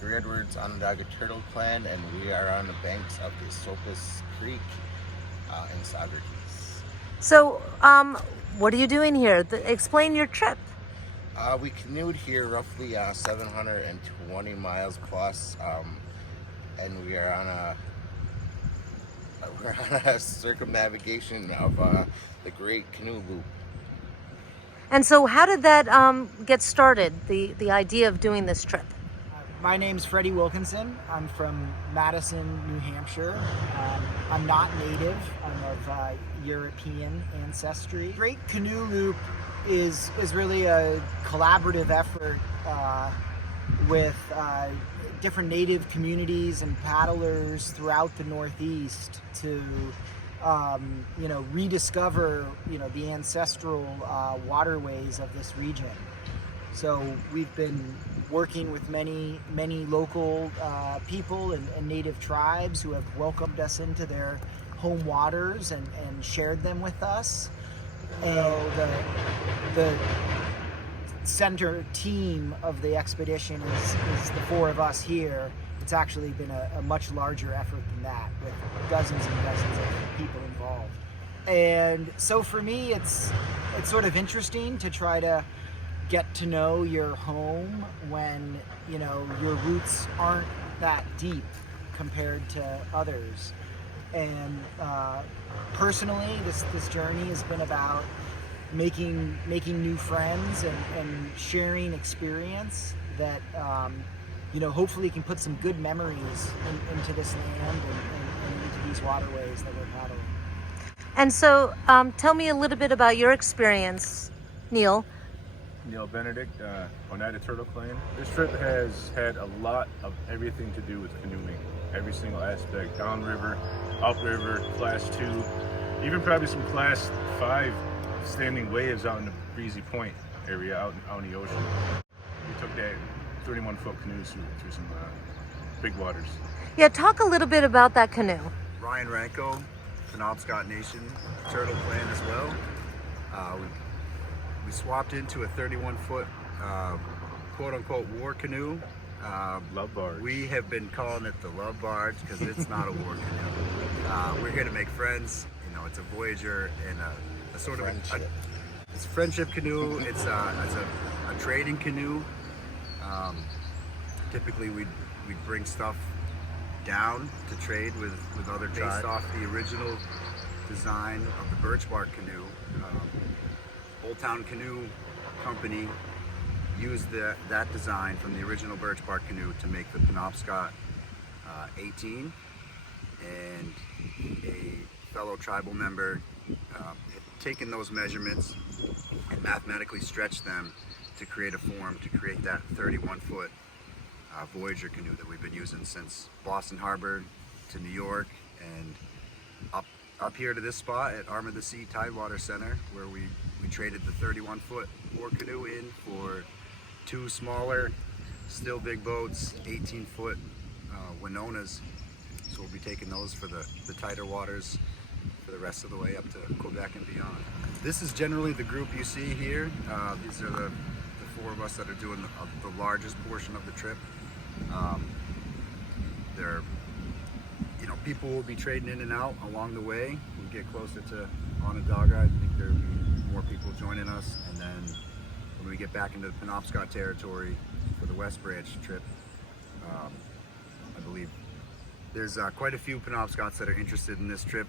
Great Edwards Onondaga Turtle Clan, and we are on the banks of the Sopus Creek in Saugerties. So, what are you doing here? Explain your trip. We canoed here roughly 720 miles plus, and we are on a circumnavigation of the Great Canoe Loop. And so, how did that get started? The idea of doing this trip. My name's Freddie Wilkinson. I'm from Madison, New Hampshire. I'm not native. I'm of European ancestry. Great Canoe Loop is really a collaborative effort with different native communities and paddlers throughout the Northeast to rediscover the ancestral waterways of this region. So we've been working with many local people and native tribes who have welcomed us into their home waters and shared them with us. And the center team of the expedition is the four of us here. It's actually been a much larger effort than that, with dozens and dozens of people involved. And so for me, it's sort of interesting to try to get to know your home when your roots aren't that deep compared to others. And personally, this journey has been about making new friends and sharing experience that hopefully can put some good memories into this land and into these waterways that we're paddling. And so, tell me a little bit about your experience, Neil. Neil Benedict, Oneida Turtle Clan. This trip has had a lot of everything to do with canoeing. Every single aspect, downriver, upriver, class 2, even probably some class 5 standing waves out in the Breezy Point area out in the ocean. We took that 31-foot canoes through some big waters. Yeah, talk a little bit about that canoe. Ryan Ranko, Penobscot Nation Turtle Clan as well. We swapped into a 31-foot quote-unquote war canoe. Love barge. We have been calling it the Love Barge because it's not a war canoe. We're here to make friends. It's a Voyager and a sort of it's a friendship canoe. It's a trading canoe. Typically, we'd bring stuff down to trade with other tribes. Based off the original design of the birch bark canoe. Old Town Canoe Company used that design from the original birch bark canoe to make the Penobscot 18, and a fellow tribal member had taken those measurements and mathematically stretched them to create a form to create that 31-foot Voyager canoe that we've been using since Boston Harbor to New York and up here to this spot at Arm of the Sea Tidewater Center, where we traded the 31-foot war canoe in for two smaller, still big boats, 18-foot Winonas. So we'll be taking those for the tighter waters for the rest of the way up to Quebec and beyond. This is generally the group you see here. These are the four of us that are doing the largest portion of the trip. People will be trading in and out along the way. When we get closer to Onondaga, I think there'll be more people joining us. And then when we get back into the Penobscot territory for the West Branch trip, I believe there's quite a few Penobscots that are interested in this trip.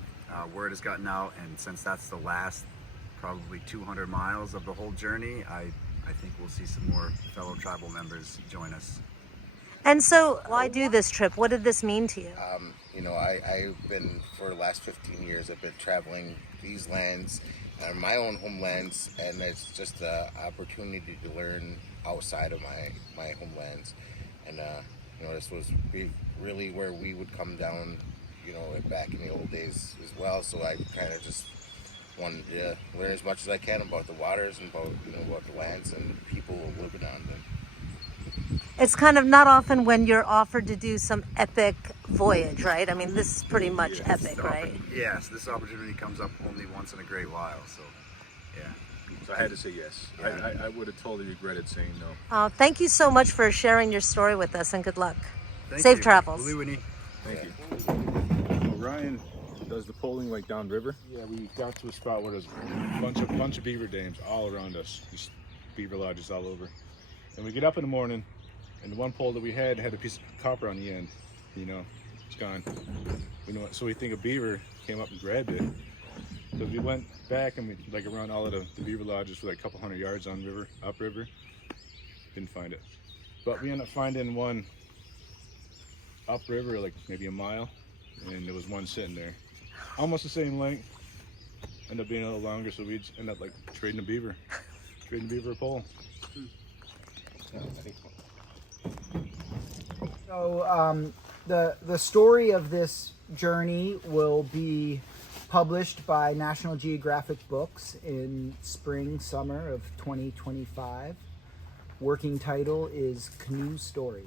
Word has gotten out, and since that's the last probably 200 miles of the whole journey, I think we'll see some more fellow tribal members join us. And so, why do this trip? What did this mean to you? I've been, for the last 15 years, I've been traveling these lands, my own homelands, and it's just an opportunity to learn outside of my homelands. And, this was really where we would come down, back in the old days as well. So I kind of just wanted to learn as much as I can about the waters and about the lands and people living on them. It's kind of not often when you're offered to do some epic voyage, right? I mean, this is pretty much epic, right? Yes, this opportunity comes up only once in a great while, so yeah. So I had to say yes. Yeah. I would have totally regretted saying no. Thank you so much for sharing your story with us, and good luck. Thank Safe you. travels. Louie. Thank you. Ryan does the polling like downriver. Yeah, we got to a spot where there's a bunch of beaver dams all around us. Just beaver lodges all over. And we get up in the morning, and the one pole that we had a piece of copper on the end. You know, it's gone. So we think a beaver came up and grabbed it. So we went back and we like around all of the beaver lodges for like a couple hundred yards upriver. Didn't find it. But we ended up finding one upriver, like maybe a mile, and there was one sitting there. Almost the same length. Ended up being a little longer, so we just ended up like trading a beaver a pole. So the story of this journey will be published by National Geographic Books in spring, summer of 2025. Working title is Canoe Story.